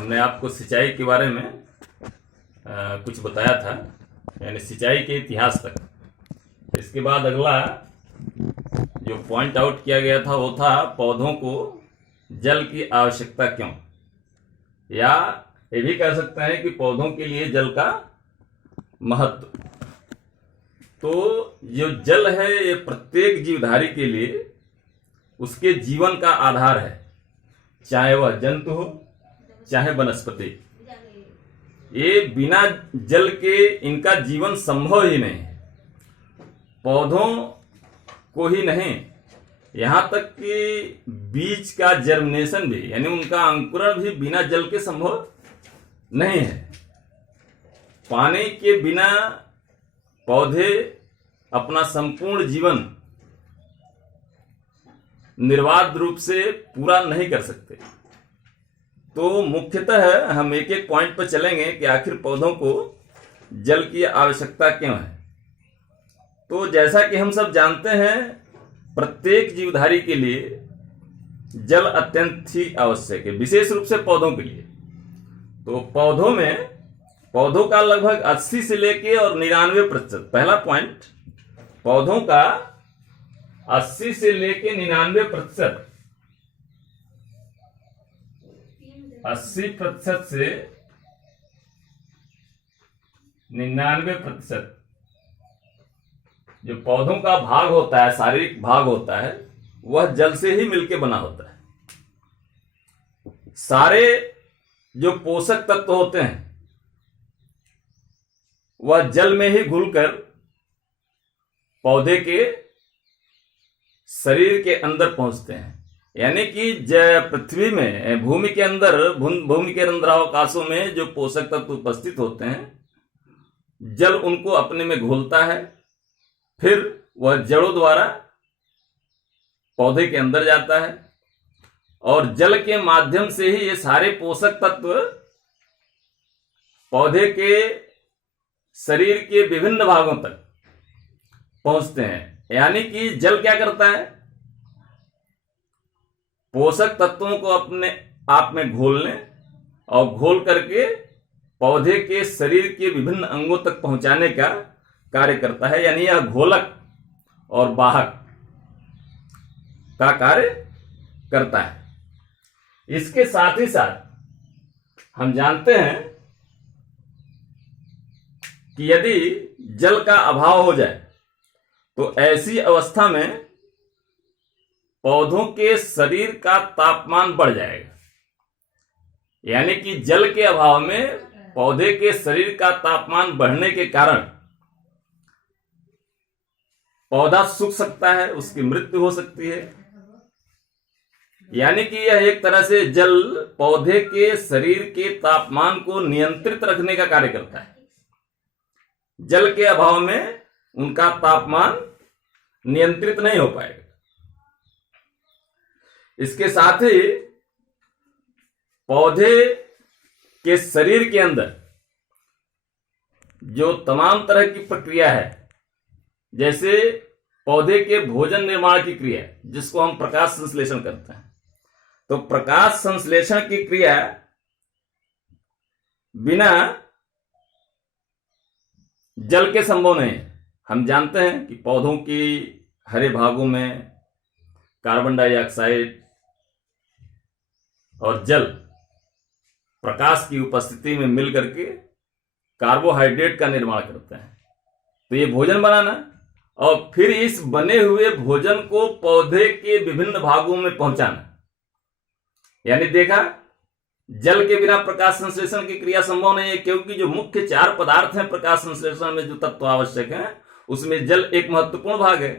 हमने आपको सिंचाई के बारे में कुछ बताया था, यानी सिंचाई के इतिहास तक। इसके बाद अगला जो पॉइंट आउट किया गया था वो था पौधों को जल की आवश्यकता क्यों, या ये भी कह सकते हैं कि पौधों के लिए जल का महत्व। तो जो जल है ये प्रत्येक जीवधारी के लिए उसके जीवन का आधार है, चाहे वह जंतु हो चाहे वनस्पति। ये बिना जल के इनका जीवन संभव ही नहीं है। पौधों को ही नहीं, यहां तक कि बीज का जर्मिनेशन भी, यानी उनका अंकुरण भी बिना जल के संभव नहीं है। पानी के बिना पौधे अपना संपूर्ण जीवन निर्बाध रूप से पूरा नहीं कर सकते। तो मुख्यतः हम एक एक पॉइंट पर चलेंगे कि आखिर पौधों को जल की आवश्यकता क्यों है। तो जैसा कि हम सब जानते हैं, प्रत्येक जीवधारी के लिए जल अत्यंत ही आवश्यक है, विशेष रूप से पौधों के लिए। तो पौधों का लगभग 80 से लेके और 99%, पहला पॉइंट, पौधों का 80 से लेके 99%, 80% से 99% जो पौधों का भाग होता है, शारीरिक भाग होता है, वह जल से ही मिलके बना होता है। सारे जो पोषक तत्व होते हैं वह जल में ही घुलकर पौधे के शरीर के अंदर पहुंचते हैं। यानी कि पृथ्वी में, भूमि के अंदरावकाशों में जो पोषक तत्व उपस्थित होते हैं, जल उनको अपने में घोलता है, फिर वह जड़ों द्वारा पौधे के अंदर जाता है और जल के माध्यम से ही ये सारे पोषक तत्व पौधे के शरीर के विभिन्न भागों तक पहुंचते हैं। यानी कि जल क्या करता है, पोषक तत्वों को अपने आप में घोलने और घोल करके पौधे के शरीर के विभिन्न अंगों तक पहुंचाने का कार्य करता है। यानी यह घोलक और वाहक का कार्य करता है। इसके साथ ही साथ हम जानते हैं कि यदि जल का अभाव हो जाए तो ऐसी अवस्था में पौधों के शरीर का तापमान बढ़ जाएगा। यानी कि जल के अभाव में पौधे के शरीर का तापमान बढ़ने के कारण पौधा सूख सकता है, उसकी मृत्यु हो सकती है। यानी कि यह एक तरह से जल पौधे के शरीर के तापमान को नियंत्रित रखने का कार्य करता है। जल के अभाव में उनका तापमान नियंत्रित नहीं हो पाएगा। इसके साथ ही पौधे के शरीर के अंदर जो तमाम तरह की प्रक्रिया है, जैसे पौधे के भोजन निर्माण की क्रिया, जिसको हम प्रकाश संश्लेषण करते हैं, तो प्रकाश संश्लेषण की क्रिया बिना जल के संभव नहीं है। हम जानते हैं कि पौधों की हरे भागों में कार्बन डाइऑक्साइड और जल प्रकाश की उपस्थिति में मिल करके कार्बोहाइड्रेट का निर्माण करते हैं। तो ये भोजन बनाना और फिर इस बने हुए भोजन को पौधे के विभिन्न भागों में पहुंचाना। यानी देखा, जल के बिना प्रकाश संश्लेषण की क्रिया संभव नहीं है, क्योंकि जो मुख्य 4 पदार्थ हैं प्रकाश संश्लेषण में, जो तत्व आवश्यक हैं, उसमें जल एक महत्वपूर्ण भाग है।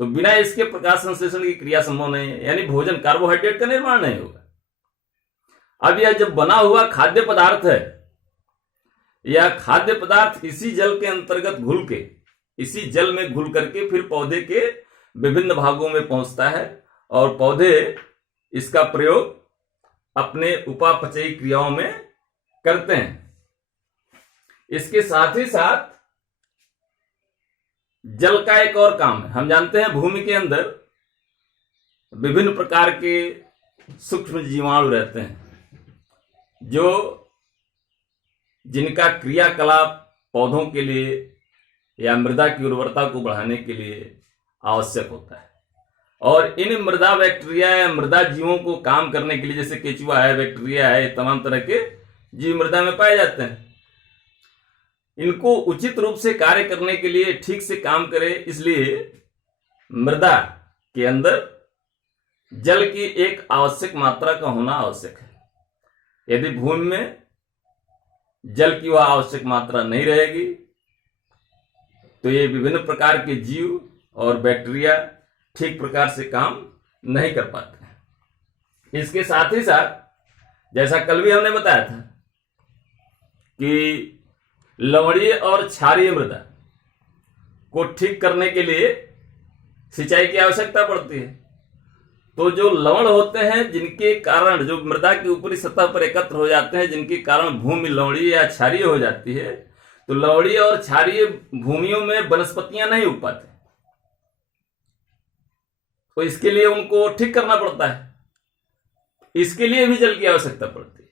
तो बिना इसके प्रकाश संश्लेषण की क्रिया संभव नहीं है, यानी भोजन, कार्बोहाइड्रेट का निर्माण नहीं होगा। अब यह जब बना हुआ खाद्य पदार्थ है, यह खाद्य पदार्थ इसी जल के अंतर्गत घुल के, इसी जल में घुल करके फिर पौधे के विभिन्न भागों में पहुंचता है और पौधे इसका प्रयोग अपने उपापचयी क्रियाओं में करते हैं। इसके साथ ही साथ जल का एक और काम है। हम जानते हैं भूमि के अंदर विभिन्न प्रकार के सूक्ष्म जीवाणु रहते हैं, जो जिनका क्रियाकलाप पौधों के लिए या मृदा की उर्वरता को बढ़ाने के लिए आवश्यक होता है। और इन मृदा बैक्टीरिया या मृदा जीवों को काम करने के लिए, जैसे केचुआ है, बैक्टीरिया है, तमाम तरह के जीव मृदा में पाए जाते हैं, इनको उचित रूप से कार्य करने के लिए ठीक से काम करे, इसलिए मृदा के अंदर जल की एक आवश्यक मात्रा का होना आवश्यक है। यदि भूमि में जल की वह आवश्यक मात्रा नहीं रहेगी तो ये विभिन्न प्रकार के जीव और बैक्टीरिया ठीक प्रकार से काम नहीं कर पाते हैं। इसके साथ ही साथ, जैसा कल भी हमने बताया था कि लवणीय और क्षारीय मृदा को ठीक करने के लिए सिंचाई की आवश्यकता पड़ती है। तो जो लवण होते हैं, जिनके कारण जो मृदा की ऊपरी सतह पर एकत्र हो जाते हैं, जिनके कारण भूमि लवणीय या क्षारीय हो जाती है, तो लवणीय और क्षारीय भूमियों में वनस्पतियां नहीं उग पाती, तो इसके लिए उनको ठीक करना पड़ता है। इसके लिए भी जल की आवश्यकता पड़ती है।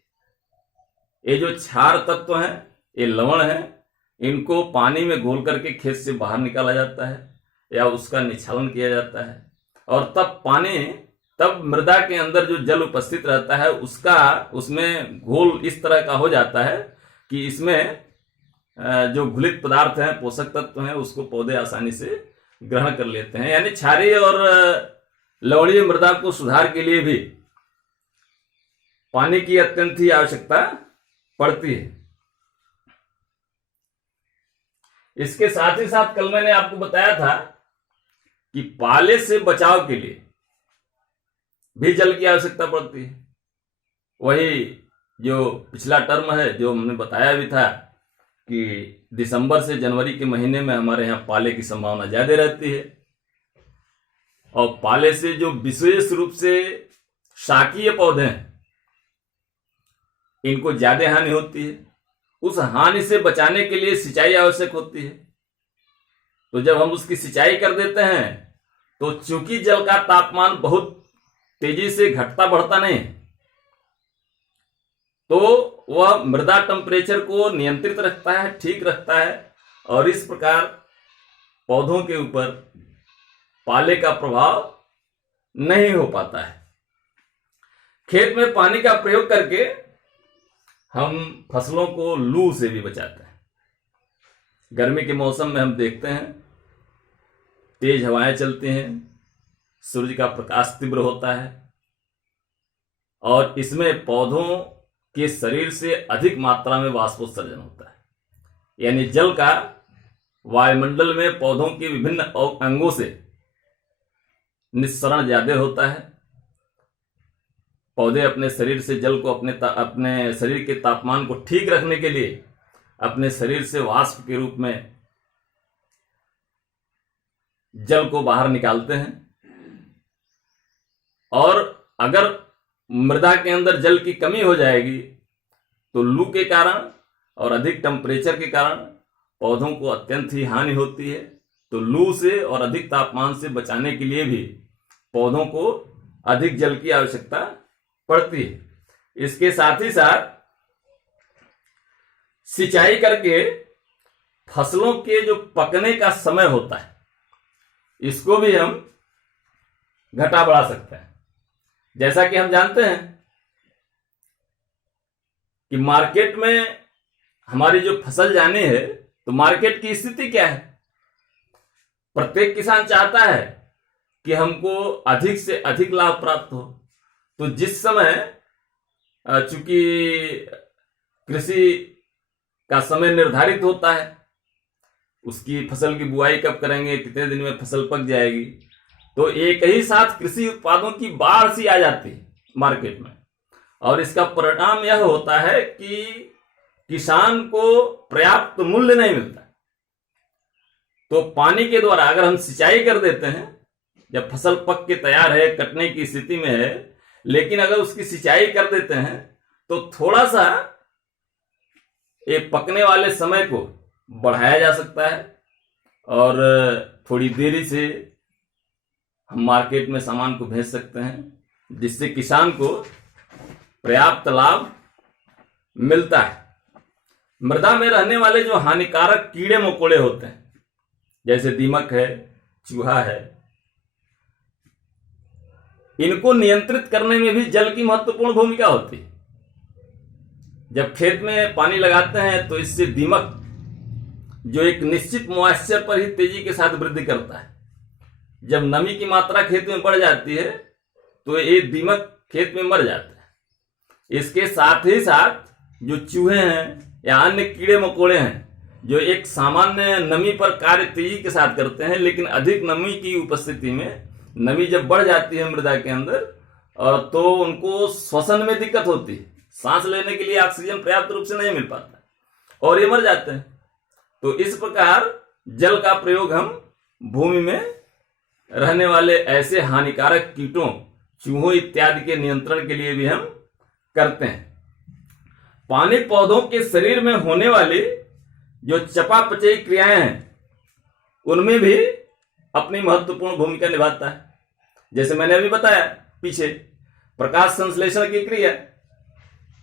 ये जो क्षार तत्व हैं, ये लवण है, इनको पानी में घोल करके खेत से बाहर निकाला जाता है या उसका निछालन किया जाता है, और तब मृदा के अंदर जो जल उपस्थित रहता है उसमें घोल इस तरह का हो जाता है कि इसमें जो घुलित पदार्थ हैं, पोषक तत्व हैं, उसको पौधे आसानी से ग्रहण कर लेते हैं। यानी क्षारीय और लवणीय मृदा को सुधार के लिए भी पानी की अत्यंत ही आवश्यकता पड़ती है। इसके साथ ही साथ कल मैंने आपको बताया था कि पाले से बचाव के लिए भी जल की आवश्यकता पड़ती है। वही जो पिछला टर्म है, जो हमने बताया भी था कि दिसंबर से जनवरी के महीने में हमारे यहाँ पाले की संभावना ज्यादा रहती है, और पाले से जो विशेष रूप से शाकीय पौधे हैं, इनको ज्यादा हानि होती है। उस हानि से बचाने के लिए सिंचाई आवश्यक होती है। तो जब हम उसकी सिंचाई कर देते हैं तो चूंकि जल का तापमान बहुत तेजी से घटता बढ़ता नहीं, तो वह मृदा टेम्परेचर को नियंत्रित रखता है, ठीक रखता है, और इस प्रकार पौधों के ऊपर पाले का प्रभाव नहीं हो पाता है। खेत में पानी का प्रयोग करके हम फसलों को लू से भी बचाते हैं। गर्मी के मौसम में हम देखते हैं तेज हवाएं चलती हैं, सूर्य का प्रकाश तीव्र होता है, और इसमें पौधों के शरीर से अधिक मात्रा में वाष्पोत्सर्जन होता है। यानी जल का वायुमंडल में पौधों के विभिन्न अंगों से निस्सरण ज्यादा होता है। पौधे अपने शरीर से जल को अपने शरीर के तापमान को ठीक रखने के लिए अपने शरीर से वाष्प के रूप में जल को बाहर निकालते हैं। और अगर मृदा के अंदर जल की कमी हो जाएगी तो लू के कारण और अधिक टेम्परेचर के कारण पौधों को अत्यंत ही हानि होती है। तो लू से और अधिक तापमान से बचाने के लिए भी पौधों को अधिक जल की आवश्यकता पड़ती है। इसके साथ ही साथ सिंचाई करके फसलों के जो पकने का समय होता है, इसको भी हम घटा बढ़ा सकते हैं। जैसा कि हम जानते हैं कि मार्केट में हमारी जो फसल जानी है, तो मार्केट की स्थिति क्या है? प्रत्येक किसान चाहता है कि हमको अधिक से अधिक लाभ प्राप्त हो। तो जिस समय चूंकि कृषि का समय निर्धारित होता है, उसकी फसल की बुआई कब करेंगे, कितने दिन में फसल पक जाएगी, तो एक ही साथ कृषि उत्पादों की बाढ़ सी आ जाती है मार्केट में, और इसका परिणाम यह होता है कि किसान को पर्याप्त मूल्य नहीं मिलता। तो पानी के द्वारा अगर हम सिंचाई कर देते हैं, जब फसल पक के तैयार है, कटने की स्थिति में है, लेकिन अगर उसकी सिंचाई कर देते हैं तो थोड़ा सा ये पकने वाले समय को बढ़ाया जा सकता है, और थोड़ी देरी से हम मार्केट में सामान को भेज सकते हैं, जिससे किसान को पर्याप्त लाभ मिलता है। मृदा में रहने वाले जो हानिकारक कीड़े मकोड़े होते हैं, जैसे दीमक है, चूहा है, इनको नियंत्रित करने में भी जल की महत्वपूर्ण भूमिका होती है। जब खेत में पानी लगाते हैं तो इससे दीमक, जो एक निश्चित मॉइस्चर पर ही तेजी के साथ वृद्धि करता है, जब नमी की मात्रा खेत में बढ़ जाती है तो ये दीमक खेत में मर जाता है। इसके साथ ही साथ जो चूहे हैं या अन्य कीड़े मकोड़े हैं, जो एक सामान्य नमी पर कार्य तेजी के साथ करते हैं, लेकिन अधिक नमी की उपस्थिति में, नमी जब बढ़ जाती है मृदा के अंदर, तो उनको श्वसन में दिक्कत होती है, सांस लेने के लिए ऑक्सीजन पर्याप्त रूप से नहीं मिल पाता और ये मर जाते हैं। तो इस प्रकार जल का प्रयोग हम भूमि में रहने वाले ऐसे हानिकारक कीटों, चूहों इत्यादि के नियंत्रण के लिए भी हम करते हैं। पानी पौधों के शरीर में होने वाली जो चयापचयी क्रियाएं हैं, उनमें भी अपनी महत्वपूर्ण भूमिका निभाता है। जैसे मैंने अभी बताया पीछे, प्रकाश संश्लेषण की क्रिया,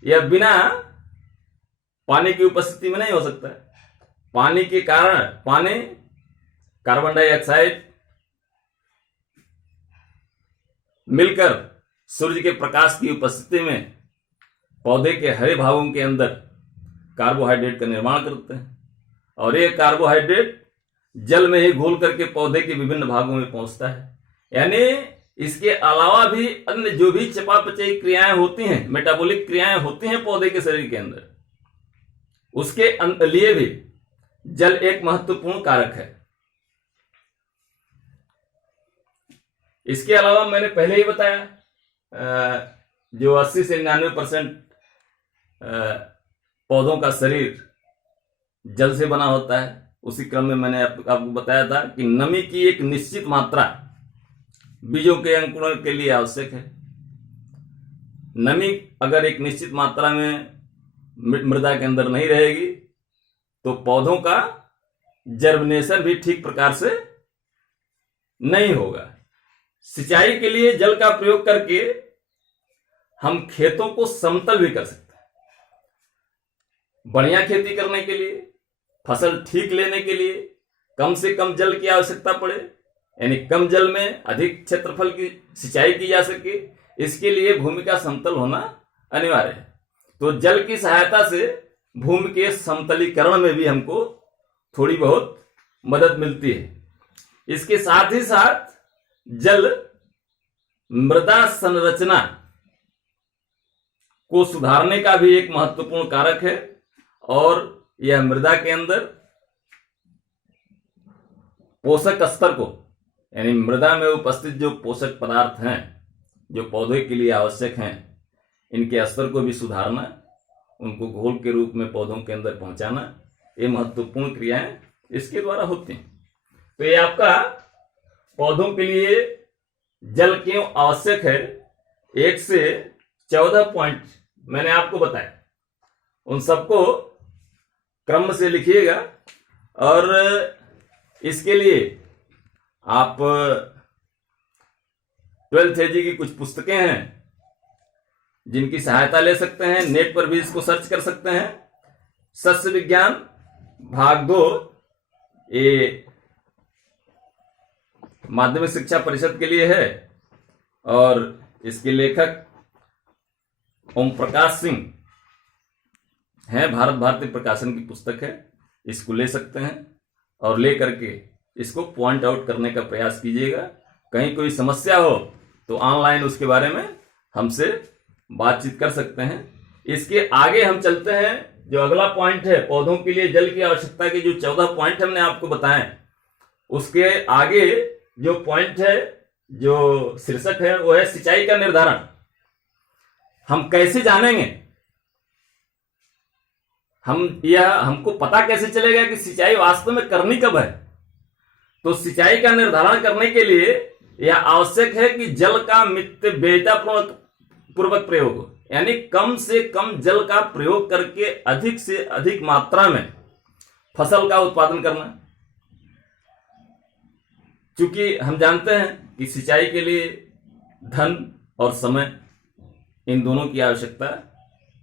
यह बिना पानी की उपस्थिति में नहीं हो सकता है। पानी के कारण पानी कार्बन डाइऑक्साइड मिलकर सूर्य के प्रकाश की उपस्थिति में पौधे के हरे भागों के अंदर कार्बोहाइड्रेट का निर्माण करते हैं, और ये कार्बोहाइड्रेट जल में ही घोल करके पौधे के विभिन्न भागों में पहुंचता है। यानी इसके अलावा भी अन्य जो भी चयापचयी क्रियाएं होती हैं, मेटाबॉलिक क्रियाएं होती हैं पौधे के शरीर के अंदर, उसके लिए भी जल एक महत्वपूर्ण कारक है। इसके अलावा मैंने पहले ही बताया, जो 80 से 99% पौधों का शरीर जल से बना होता है। उसी क्रम में मैंने आपको बताया था कि नमी की एक निश्चित मात्रा बीजों के अंकुरण के लिए आवश्यक है। नमी अगर एक निश्चित मात्रा में मृदा के अंदर नहीं रहेगी तो पौधों का जर्मिनेशन भी ठीक प्रकार से नहीं होगा। सिंचाई के लिए जल का प्रयोग करके हम खेतों को समतल भी कर सकते हैं। बढ़िया खेती करने के लिए, फसल ठीक लेने के लिए कम से कम जल की आवश्यकता पड़े, यानी कम जल में अधिक क्षेत्रफल की सिंचाई की जा सके, इसके लिए भूमि का समतल होना अनिवार्य है। तो जल की सहायता से भूमि के समतलीकरण में भी हमको थोड़ी बहुत मदद मिलती है। इसके साथ ही साथ जल मृदा संरचना को सुधारने का भी एक महत्वपूर्ण कारक है, और यह मृदा के अंदर पोषक स्तर को, यानी मृदा में उपस्थित जो पोषक पदार्थ हैं जो पौधे के लिए आवश्यक हैं, इनके स्तर को भी सुधारना, उनको घोल के रूप में पौधों के अंदर पहुंचाना, ये महत्वपूर्ण क्रियाएं इसके द्वारा होती हैं। तो ये आपका पौधों के लिए जल क्यों आवश्यक है, 1 से 14 पॉइंट मैंने आपको बताया, उन सबको क्रम से लिखिएगा। और इसके लिए आप 12th AG की कुछ पुस्तकें हैं जिनकी सहायता ले सकते हैं, नेट पर भी इसको सर्च कर सकते हैं। सस्य विज्ञान भाग 2, ये माध्यमिक शिक्षा परिषद के लिए है, और इसके लेखक ओम प्रकाश सिंह हैं, भारत भारती प्रकाशन की पुस्तक है। इसको ले सकते हैं और ले करके इसको पॉइंट आउट करने का प्रयास कीजिएगा। कहीं कोई समस्या हो तो ऑनलाइन उसके बारे में हमसे बातचीत कर सकते हैं। इसके आगे हम चलते हैं, जो अगला पॉइंट है, पौधों के लिए जल की आवश्यकता के जो 14 पॉइंट हमने आपको बताए, उसके आगे जो पॉइंट है, जो शीर्षक है, वो है सिंचाई का निर्धारण। हम कैसे जानेंगे, हमको पता कैसे चलेगा कि सिंचाई वास्तव में करनी कब है? तो सिंचाई का निर्धारण करने के लिए यह आवश्यक है कि जल का मितव्ययिता पूर्वक प्रयोग हो, यानी कम से कम जल का प्रयोग करके अधिक से अधिक मात्रा में फसल का उत्पादन करना। क्योंकि हम जानते हैं कि सिंचाई के लिए धन और समय, इन दोनों की आवश्यकता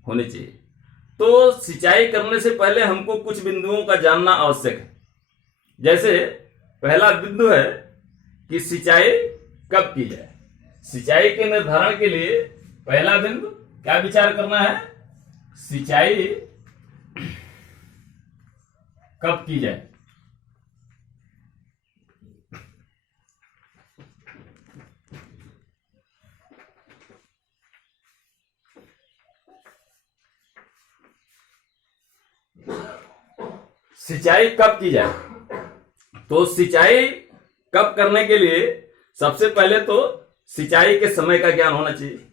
होनी चाहिए। तो सिंचाई करने से पहले हमको कुछ बिंदुओं का जानना आवश्यक है। जैसे पहला बिंदु है कि सिंचाई कब की जाए। सिंचाई के निर्धारण के लिए पहला बिंदु क्या विचार करना है, सिंचाई कब की जाए। सिंचाई कब की जाए, तो सिंचाई कब करने के लिए सबसे पहले तो सिंचाई के समय का ज्ञान होना चाहिए।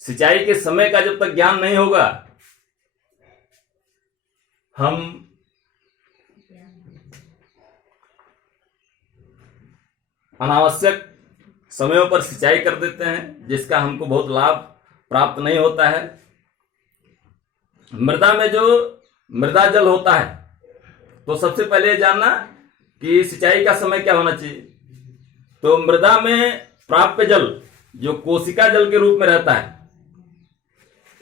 सिंचाई के समय का जब तक ज्ञान नहीं होगा, हम अनावश्यक समयों पर सिंचाई कर देते हैं, जिसका हमको बहुत लाभ प्राप्त नहीं होता है। मृदा में जो मृदा जल होता है, तो सबसे पहले जानना कि सिंचाई का समय क्या होना चाहिए। तो मृदा में प्राप्य जल जो कोशिका जल के रूप में रहता है,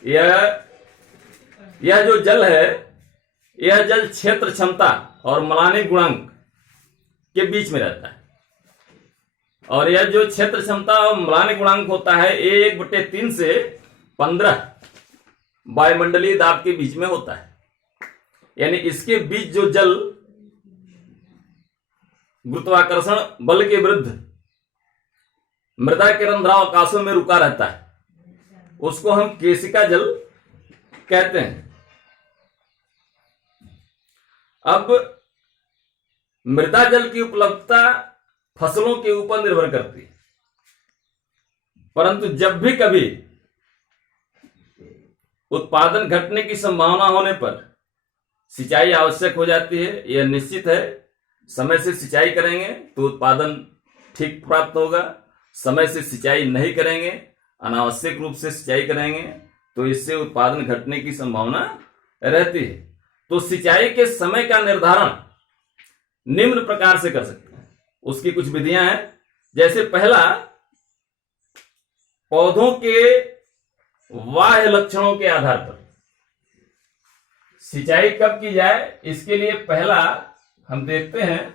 यह जो जल है, यह जल क्षेत्र क्षमता और मलानी गुणांक के बीच में रहता है। और यह जो क्षेत्र क्षमता और मलानी गुणांक होता है, 1/3 से 15 वायुमंडलीय दाब के बीच में होता है। यानी इसके बीच जो जल गुरुत्वाकर्षण बल के विरुद्ध मृदा के रंध्रावकाशों में रुका रहता है, उसको हम केशिका जल कहते हैं। अब मृदा जल की उपलब्धता फसलों के ऊपर निर्भर करती है, परंतु जब भी कभी उत्पादन घटने की संभावना होने पर सिंचाई आवश्यक हो जाती है। यह निश्चित है, समय से सिंचाई करेंगे तो उत्पादन ठीक प्राप्त होगा, समय से सिंचाई नहीं करेंगे, अनावश्यक रूप से सिंचाई करेंगे तो इससे उत्पादन घटने की संभावना रहती है। तो सिंचाई के समय का निर्धारण निम्न प्रकार से कर सकते हैं। उसकी कुछ विधियां हैं। जैसे पहला, पौधों के बाह्य लक्षणों के आधार पर सिंचाई कब की जाए, इसके लिए पहला हम देखते हैं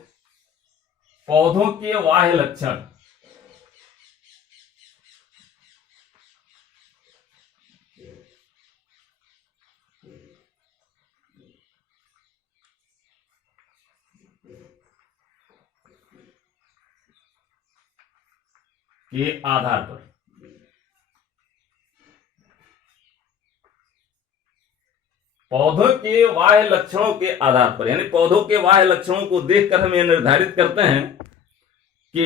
पौधों के बाह्य लक्षण। के आधार पर पौधों के बाह्य लक्षणों के आधार पर, यानी पौधों के बाह्य लक्षणों को देखकर हम यह निर्धारित करते हैं कि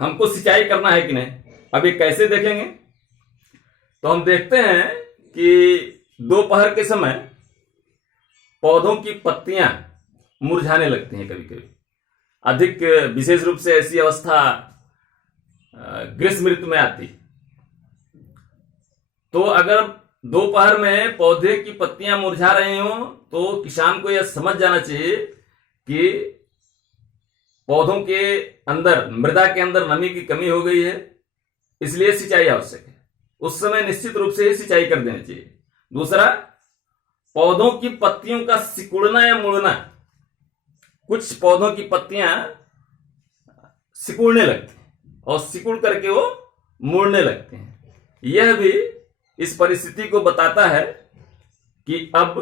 हमको सिंचाई करना है कि नहीं। अब ये कैसे देखेंगे, तो हम देखते हैं कि दोपहर के समय पौधों की पत्तियां मुरझाने लगती हैं। कभी कभी अधिक विशेष रूप से ऐसी अवस्था ग्रीष्म ऋतु में आती। तो अगर दोपहर में पौधे की पत्तियां मुरझा रही हों, तो किसान को यह समझ जाना चाहिए कि पौधों के अंदर, मृदा के अंदर नमी की कमी हो गई है, इसलिए सिंचाई आवश्यक है। उस समय निश्चित रूप से ही सिंचाई कर देनी चाहिए। दूसरा, पौधों की पत्तियों का सिकुड़ना या मुड़ना। कुछ पौधों की पत्तियां सिकुड़ने लगती हैं और सिकुड़ करके वो मुड़ने लगते हैं। यह भी इस परिस्थिति को बताता है कि अब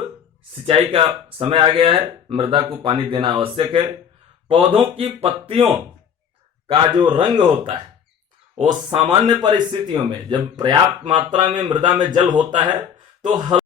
सिंचाई का समय आ गया है, मृदा को पानी देना आवश्यक है। पौधों की पत्तियों का जो रंग होता है, वो सामान्य परिस्थितियों में जब पर्याप्त मात्रा में मृदा में जल होता है तो